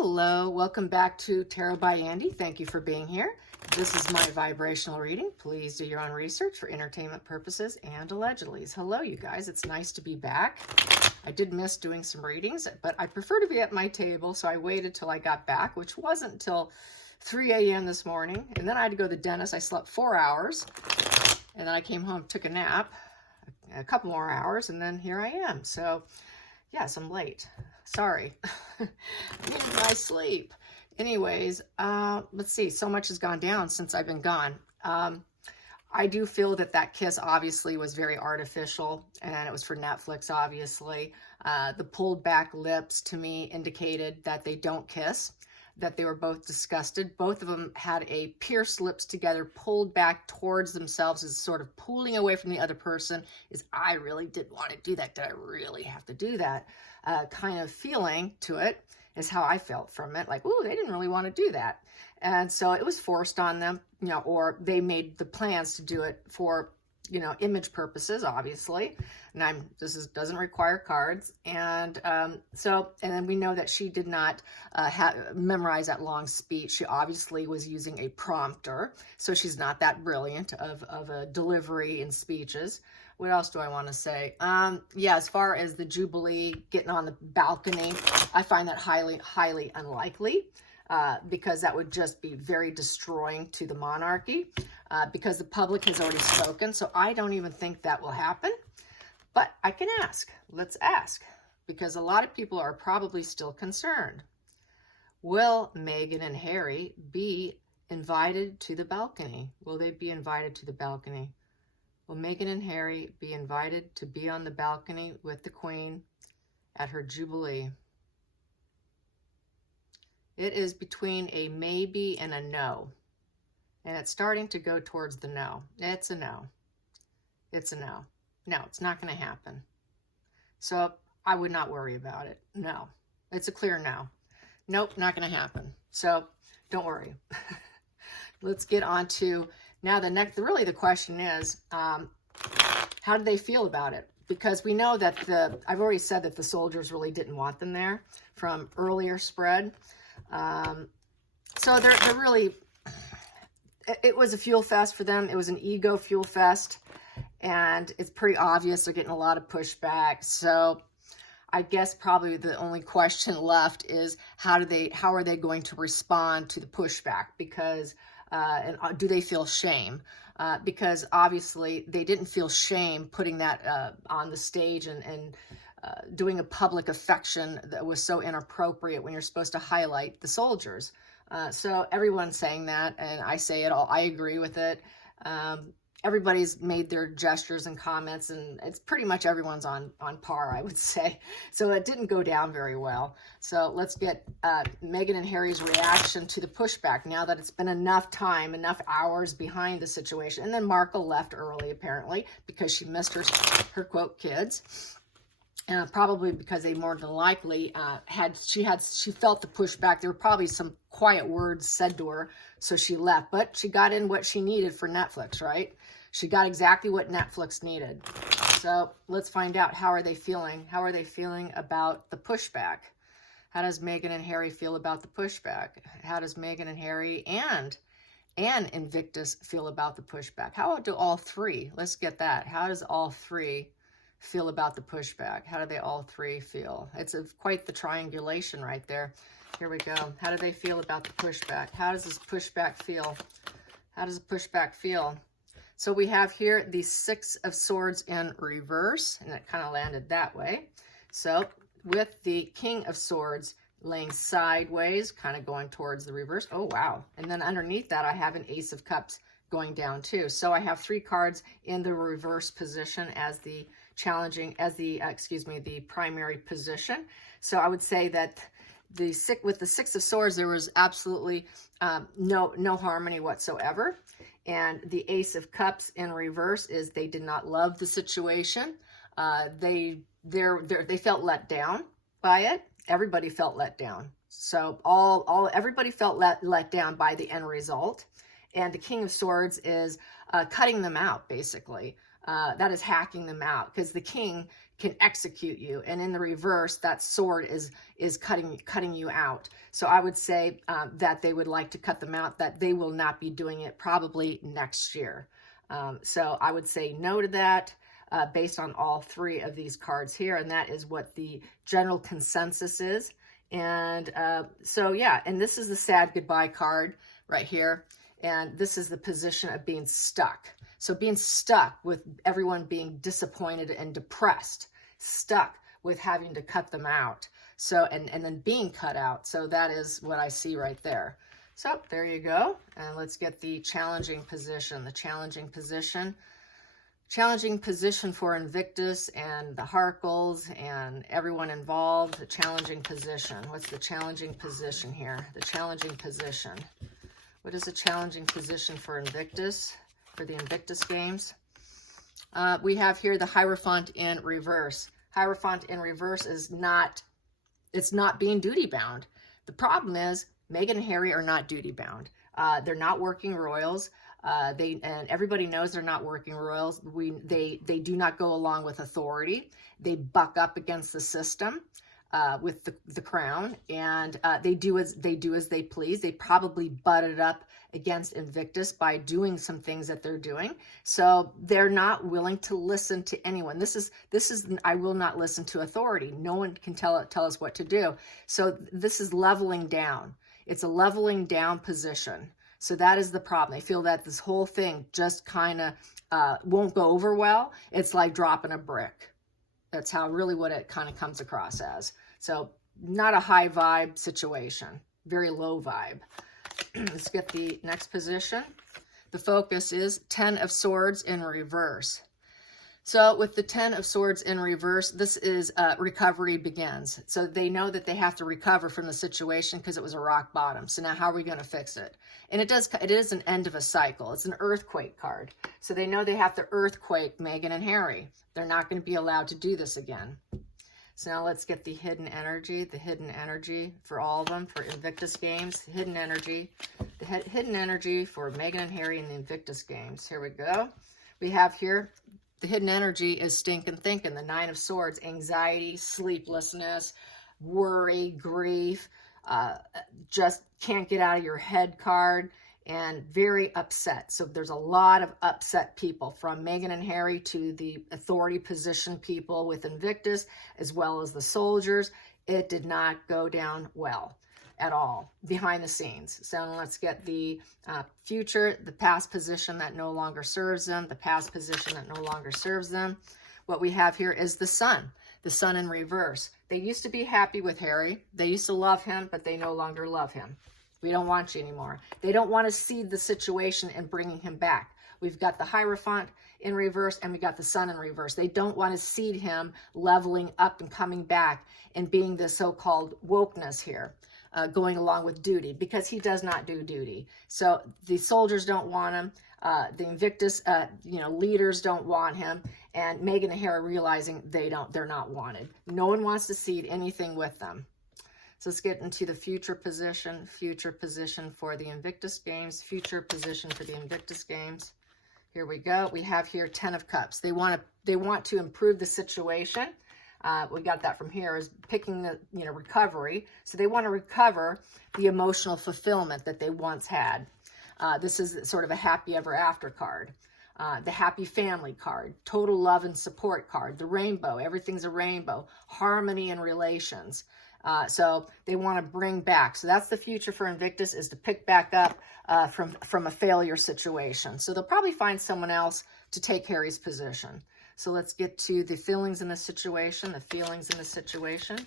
Hello, welcome back to Tarot by Andy. Thank you for being here. This is my vibrational reading. Please do your own research for entertainment purposes and allegedly. Hello, you guys. It's nice to be back. I did miss doing some readings, but I prefer to be at my table, so I waited till I got back, which wasn't until 3 a.m. this morning. And then I had to go to the dentist. I slept 4 hours, and then I came home, took a nap, a couple more hours, and then here I am. So, yes, I'm late. Sorry. I needed my sleep. Anyways, let's see. So much has gone down since I've been gone. I do feel that that kiss obviously was very artificial, and it was for Netflix, obviously. The pulled back lips to me indicated that they don't kiss, that they were both disgusted. Both of them had a pierced lips together, pulled back towards themselves as sort of pulling away from the other person. I really didn't want to do that. Did I really have to do that? Kind of feeling to it is how I felt from it. Like, ooh, they didn't really want to do that. And so it was forced on them, you know, or they made the plans to do it for, you know, image purposes, obviously. And doesn't require cards. And and then we know that she did not memorize that long speech. She obviously was using a prompter. So she's not that brilliant of a delivery in speeches. What else do I want to say? Yeah, as far as the Jubilee getting on the balcony, I find that highly, highly unlikely. Because that would just be very destroying to the monarchy, because the public has already spoken. So I don't even think that will happen, but I can ask. Let's ask, because a lot of people are probably still concerned. Will Meghan and Harry be invited to the balcony? Will they be invited to the balcony? Will Meghan and Harry be invited to be on the balcony with the Queen at her Jubilee? It is between a maybe and a no. And it's starting to go towards the no. It's a no. It's a no. No, it's not going to happen. So I would not worry about it. No. It's a clear no. Nope, not going to happen. So don't worry. Let's get on to now really the question is, how do they feel about it? Because we know that I've already said that the soldiers really didn't want them there from earlier spread. So they're really, it was a fuel fest for them. It was an ego fuel fest, and it's pretty obvious they're getting a lot of pushback. So I guess probably the only question left is how are they going to respond to the pushback? Because, and do they feel shame? Because obviously they didn't feel shame putting that on the stage and doing a public affection that was so inappropriate when you're supposed to highlight the soldiers. So everyone's saying that, and I say it all. I agree with it. Everybody's made their gestures and comments, and it's pretty much everyone's on par, I would say. So it didn't go down very well. So let's get Meghan and Harry's reaction to the pushback now that it's been enough time, enough hours behind the situation. And then Markle left early, apparently, because she missed her quote, kids. Probably because they more than likely she felt the pushback. There were probably some quiet words said to her, so she left. But she got in what she needed for Netflix, right? She got exactly what Netflix needed. So let's find out, how are they feeling? How are they feeling about the pushback? How does Meghan and Harry feel about the pushback? How does Meghan and Harry and Invictus feel about the pushback? How do all three? Let's get that. How does all three feel about the pushback? How do they all three feel? It's quite the triangulation right there. Here we go. How do they feel about the pushback? How does this pushback feel? How does the pushback feel? So we have here the Six of Swords in reverse, and it kind of landed that way. So with the King of Swords laying sideways, kind of going towards the reverse. Oh, wow. And then underneath that, I have an Ace of Cups going down too. So I have 3 cards in the reverse position as the the primary position. So I would say that with the Six of Swords, there was absolutely no harmony whatsoever. And the Ace of Cups in reverse is they did not love the situation. They felt let down by it. Everybody felt let down. So everybody felt let down by the end result. And the King of Swords is cutting them out, basically. That is hacking them out, because the king can execute you. And in the reverse, that sword is cutting you out. So I would say that they would like to cut them out, that they will not be doing it probably next year. So I would say no to that based on all three of these cards here. And that is what the general consensus is. And so, yeah, and this is the sad goodbye card right here. And this is the position of being stuck. So being stuck with everyone being disappointed and depressed, stuck with having to cut them out. So, and then being cut out. So that is what I see right there. So there you go. And let's get the challenging position. The challenging position for Invictus and the Harkles and everyone involved. The challenging position. What's the challenging position here? The challenging position. What is a challenging position for Invictus? For the Invictus Games? We have here the Hierophant in reverse. Hierophant in reverse is not, it's not being duty bound. The problem is Meghan and Harry are not duty bound. They're not working royals. And everybody knows they're not working royals. They do not go along with authority. They buck up against the system with the crown, and they do as they please. They probably butted up against Invictus by doing some things that they're doing. So they're not willing to listen to anyone. This is I will not listen to authority. No one can tell us what to do. So this is leveling down. It's a leveling down position. So that is the problem. They feel that this whole thing just kind of won't go over well. It's like dropping a brick. That's how really what it kind of comes across as. So not a high vibe situation, very low vibe. Let's get the next position. The focus is 10 of Swords in reverse. So with the 10 of Swords in reverse, this is recovery begins. So they know that they have to recover from the situation because it was a rock bottom. So now how are we going to fix it? And it is an end of a cycle. It's an earthquake card. So they know they have to earthquake Meghan and Harry. They're not going to be allowed to do this again. So now let's get the hidden energy for all of them, for Invictus Games. Hidden energy, the hidden energy for Meghan and Harry in the Invictus Games. Here we go. We have here, the hidden energy is stinking thinking, the 9 of Swords, anxiety, sleeplessness, worry, grief, just can't get out of your head card, and very upset. So there's a lot of upset people, from Meghan and Harry to the authority position people with Invictus, as well as the soldiers. It did not go down well at all behind the scenes. So let's get the future, the past position that no longer serves them, the past position that no longer serves them. What we have here is the Sun in reverse. They used to be happy with Harry. They used to love him, but they no longer love him. We don't want you anymore. They don't want to see the situation and bringing him back. We've got the Hierophant in reverse, and we got the Sun in reverse. They don't want to see him leveling up and coming back and being the so-called wokeness here, going along with duty, because he does not do duty. So the soldiers don't want him. The Invictus, leaders don't want him, and Meghan and Harry realizing they're not wanted. No one wants to cede anything with them. So let's get into the future position for the Invictus Games, future position for the Invictus Games. Here we go. We have here 10 of Cups. They want to improve the situation. We got that from here, is picking the, recovery. So they want to recover the emotional fulfillment that they once had. This is sort of a happy ever after card. The happy family card, total love and support card, the rainbow, everything's a rainbow, harmony in relations. So they want to bring back. So that's the future for Invictus, is to pick back up from a failure situation. So they'll probably find someone else to take Harry's position. So let's get to the feelings in the situation, the feelings in the situation,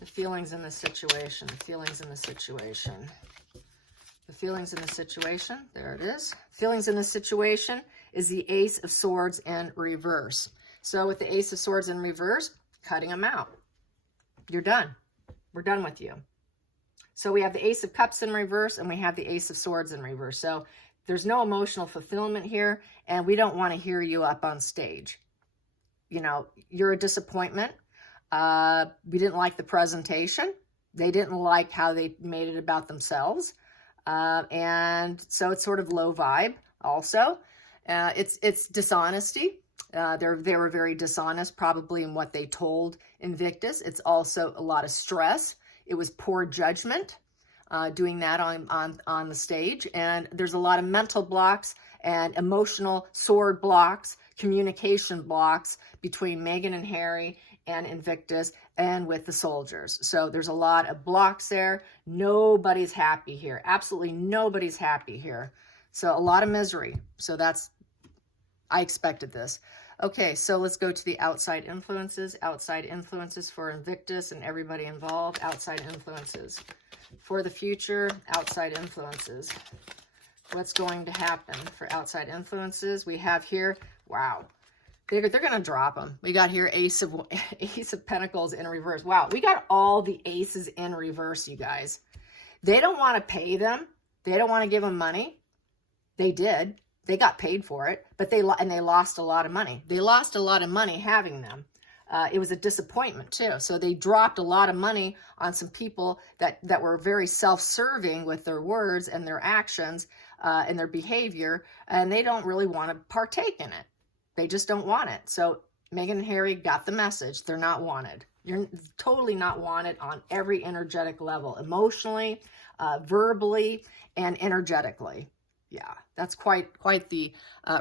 the feelings in the situation, the feelings in the situation, the feelings in the situation. There it is. Feelings in the situation is the Ace of Swords in reverse. So with the Ace of Swords in reverse, cutting them out. You're done. We're done with you. So we have the Ace of Cups in reverse, and we have the Ace of Swords in reverse. So there's no emotional fulfillment here, and we don't want to hear you up on stage. You're a disappointment. We didn't like the presentation. They didn't like how they made it about themselves. And so it's sort of low vibe also. It's dishonesty. They were very dishonest, probably in what they told Invictus. It's also a lot of stress. It was poor judgment, doing that on the stage. And there's a lot of mental blocks and emotional sword blocks, communication blocks between Meghan and Harry and Invictus and with the soldiers. So there's a lot of blocks there. Nobody's happy here. Absolutely nobody's happy here. So a lot of misery. So I expected this. Okay, so let's go to the outside influences. Outside influences for Invictus and everybody involved. Outside influences. For the future, outside influences. What's going to happen for outside influences? We have here, wow, they're going to drop them. We got here Ace of Pentacles in reverse. Wow, we got all the aces in reverse, you guys. They don't want to pay them. They don't want to give them money. They did. They got paid for it, but they lost a lot of money. They lost a lot of money having them. It was a disappointment too. So they dropped a lot of money on some people that were very self-serving with their words and their actions and their behavior, and they don't really want to partake in it. They just don't want it. So Meghan and Harry got the message. They're not wanted. You're totally not wanted on every energetic level, emotionally, verbally, and energetically. Yeah, that's quite the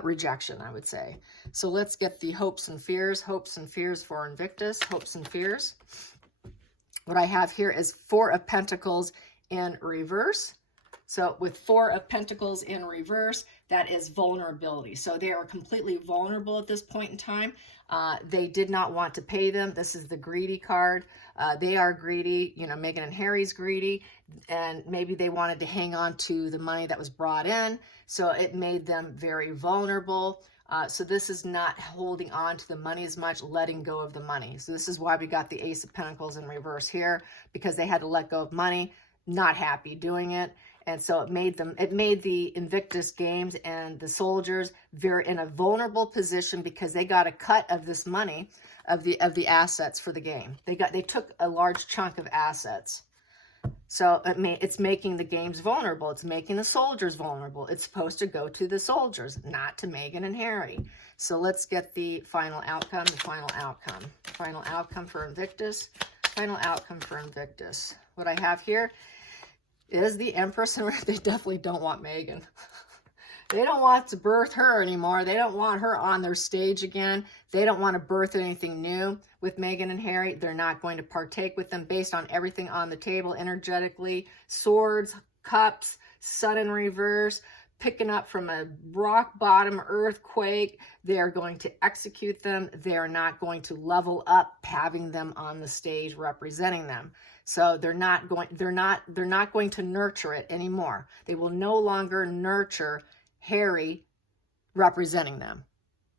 rejection, I would say. So let's get the hopes and fears. Hopes and fears for Invictus. Hopes and fears. What I have here is Four of Pentacles in reverse. So with Four of Pentacles in reverse, that is vulnerability. So they are completely vulnerable at this point in time. They did not want to pay them. This is the greedy card. They are greedy. You know, Meghan and Harry's greedy. And maybe they wanted to hang on to the money that was brought in. So it made them very vulnerable. So this is not holding on to the money as much, letting go of the money. So this is why we got the Ace of Pentacles in reverse here, because they had to let go of money, not happy doing it. And so it made the Invictus Games and the soldiers very in a vulnerable position, because they got a cut of this money, of the assets for the game. They took a large chunk of assets. So it's making the games vulnerable. It's making the soldiers vulnerable. It's supposed to go to the soldiers, not to Meghan and Harry. So let's get the final outcome, Final outcome for Invictus. Final outcome for Invictus. What I have here is the Empress, and they definitely don't want Meghan. They don't want to birth her anymore. They don't want her on their stage again. They don't want to birth anything new with Meghan and Harry. They're not going to partake with them based on everything on the table energetically. Swords, cups, sun in reverse, picking up from a rock bottom earthquake. They are going to execute them. They are not going to level up having them on the stage representing them. So they're not going to nurture it anymore. They will no longer nurture Harry representing them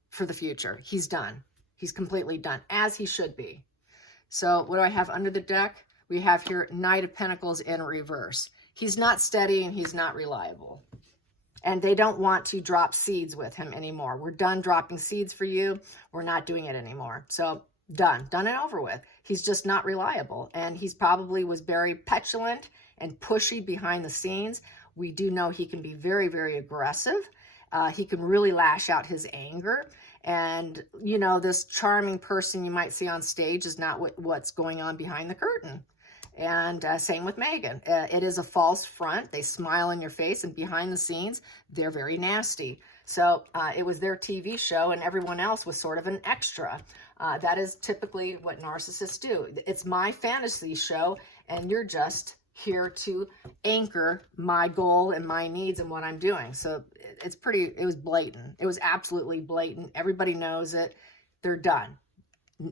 for the future. He's done. He's completely done, as he should be. So what do I have under the deck? We have here Knight of Pentacles in reverse. He's not steady and he's not reliable. And they don't want to drop seeds with him anymore. We're done dropping seeds for you. We're not doing it anymore. So done and over with. He's just not reliable. And he's probably was very petulant and pushy behind the scenes. We do know he can be very, very aggressive. He can really lash out his anger. And, you know, this charming person you might see on stage is not what's going on behind the curtain. And same with Meghan. It is a false front. They smile in your face, and behind the scenes, they're very nasty. So it was their TV show, and everyone else was sort of an extra. That is typically what narcissists do. It's my fantasy show, and you're just here to anchor my goal and my needs and what I'm doing. So it was blatant. It was absolutely blatant. Everybody knows it. They're done.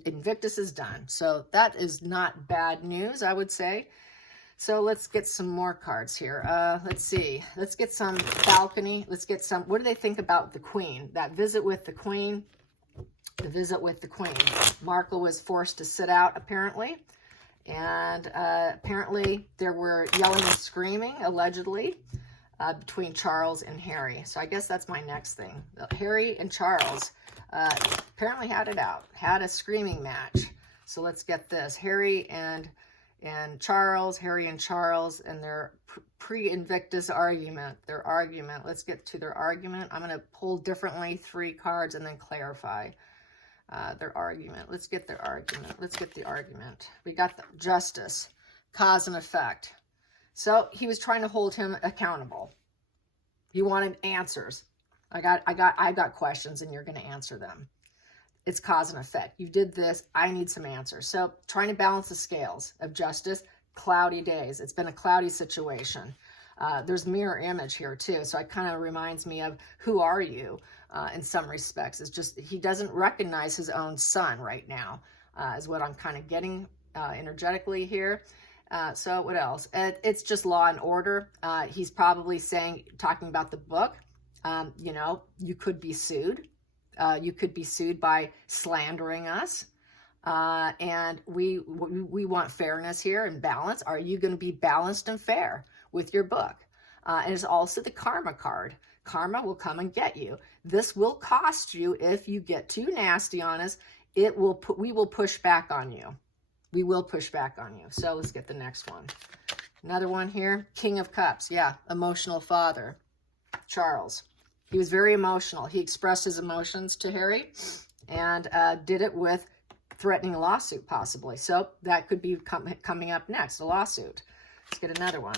Invictus is done. So that is not bad news, I would say. So let's get some more cards here. Let's see. Let's get some balcony. Let's get some, what do they think about the Queen? That visit with the Queen. The visit with the Queen. Markle was forced to sit out, apparently. And apparently there were yelling and screaming, allegedly, between Charles and Harry. So I guess that's my next thing. Harry and Charles apparently had it out, had a screaming match. So let's get this. Harry and and Charles, Harry and Charles, and their pre-Invictus argument, their argument. Let's get to their argument. I'm going to pull differently 3 cards and then clarify their argument. Let's get their argument. Let's get the argument. We got the justice, cause and effect. So he was trying to hold him accountable. He wanted answers. I got questions and you're going to answer them. It's cause and effect. You did this. I need some answers. So trying to balance the scales of justice, cloudy days. It's been a cloudy situation. There's mirror image here too. So it kind of reminds me of who are you in some respects. It's just he doesn't recognize his own son right now is what I'm kind of getting energetically here. So what else? It's just law and order. He's probably talking about the book. You know, you could be sued. You could be sued by slandering us. And we want fairness here and balance. Are you going to be balanced and fair with your book? And it's also the karma card. Karma will come and get you. This will cost you if you get too nasty on us. We will push back on you. We will push back on you. So let's get the next one. Another one here. King of Cups. Yeah, emotional father. Charles. He was very emotional. He expressed his emotions to Harry and did it with threatening a lawsuit possibly. So that could be coming up next, a lawsuit. Let's get another one.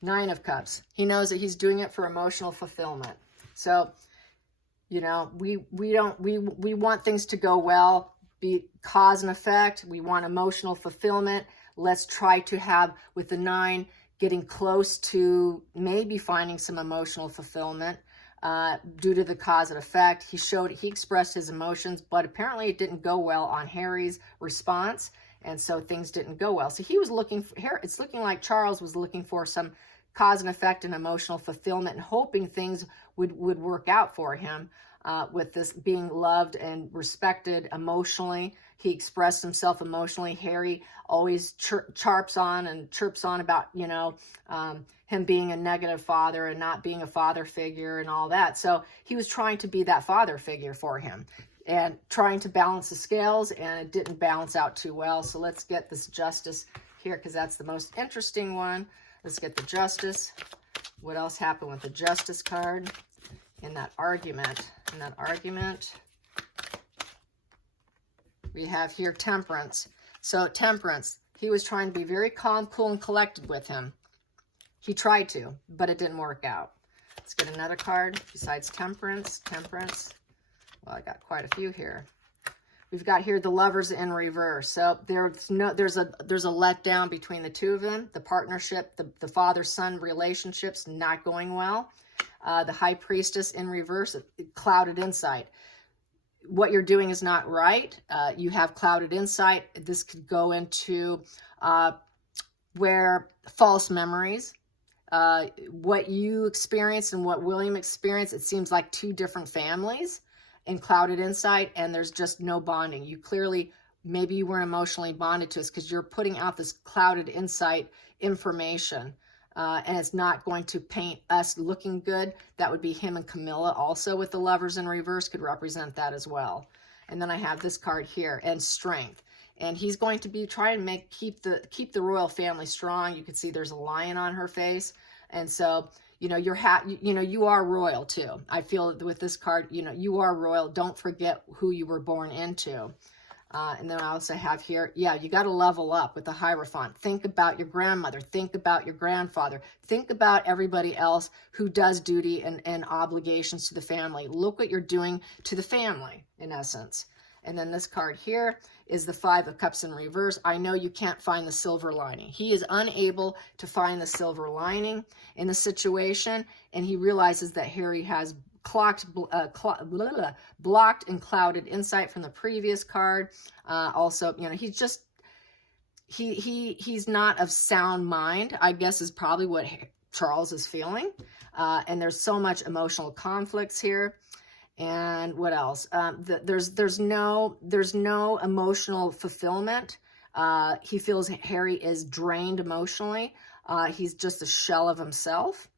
Nine of Cups. He knows that he's doing it for emotional fulfillment. So, you know, we want things to go well. Be cause and effect. We want emotional fulfillment. Let's try to have, with the 9, getting close to maybe finding some emotional fulfillment due to the cause and effect. He expressed his emotions, but apparently it didn't go well on Harry's response, and so things didn't go well. So he was looking for, it's looking like Charles was looking for some cause and effect and emotional fulfillment and hoping things would work out for him. With this being loved and respected emotionally. He expressed himself emotionally. Harry always chirps on about, you know, him being a negative father and not being a father figure and all that. So he was trying to be that father figure for him and trying to balance the scales, and it didn't balance out too well. So let's get this justice here because that's the most interesting one. Let's get the justice. What else happened with the justice card? In that argument, we have here temperance. So temperance, he was trying to be very calm, cool, and collected with him. He tried to, but it didn't work out. Let's get another card besides temperance. Well, I got quite a few here. We've got here the lovers in reverse. So there's a letdown between the two of them. The partnership, the father-son relationship's not going well. The high priestess in reverse, clouded insight. What you're doing is not right. You have clouded insight. This could go into where false memories, what you experienced and what William experienced, it seems like 2 different families in clouded insight, and there's just no bonding. You clearly, maybe you weren't emotionally bonded to us because you're putting out this clouded insight information. And it's not going to paint us looking good. That would be him and Camilla also with the lovers in reverse could represent that as well. And then I have this card here, and strength. And he's going to be trying to keep the royal family strong. You can see there's a lion on her face. And so, you know, you are royal too. I feel with this card, you know, you are royal. Don't forget who you were born into. And then I also have here, yeah, you got to level up with the Hierophant. Think about your grandmother. Think about your grandfather. Think about everybody else who does duty and obligations to the family. Look what you're doing to the family, in essence. And then this card here is the 5 of Cups in reverse. I know you can't find the silver lining. He is unable to find the silver lining in the situation, and he realizes that Harry has blocked and clouded insight from the previous card. Also, you know, he's just he's not of sound mind, I guess, is probably what Charles is feeling. And there's so much emotional conflicts here. And what else? There's no emotional fulfillment. He feels Harry is drained emotionally. He's just a shell of himself.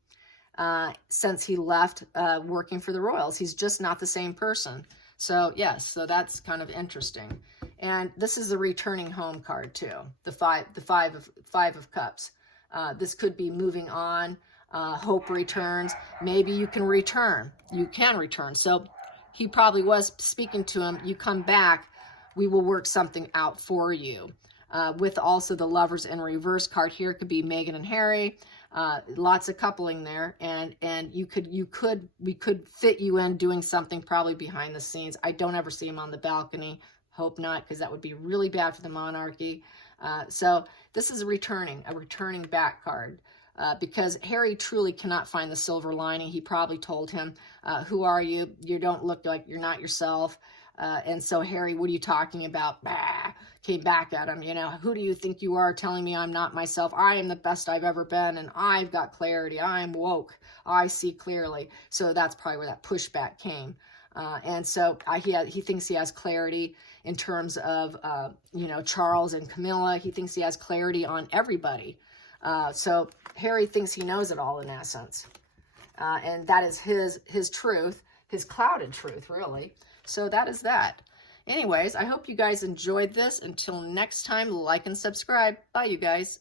since he left working for the Royals. He's just not the same person. So yes, so that's kind of interesting. And this is the returning home card too. The five of cups. This could be moving on. Hope returns. Maybe you can return. You can return. So he probably was speaking to him. You come back, we will work something out for you. With also the Lovers in Reverse card here, it could be Meghan and Harry. Lots of coupling there, and we could fit you in doing something probably behind the scenes. I don't ever see him on the balcony. Hope not, because that would be really bad for the monarchy. So this is a returning back card. Because Harry truly cannot find the silver lining. He probably told him, who are you? You don't look like you're not yourself. And so Harry, what are you talking about? Bah, came back at him, you know, who do you think you are telling me I'm not myself? I am the best I've ever been, and I've got clarity. I'm woke. I see clearly. So that's probably where that pushback came. And so he thinks he has clarity in terms of, you know, Charles and Camilla. He thinks he has clarity on everybody. So Harry thinks he knows it all in essence. And that is his truth, his clouded truth, really. So that is that. Anyways, I hope you guys enjoyed this. Until next time, like and subscribe. Bye, you guys.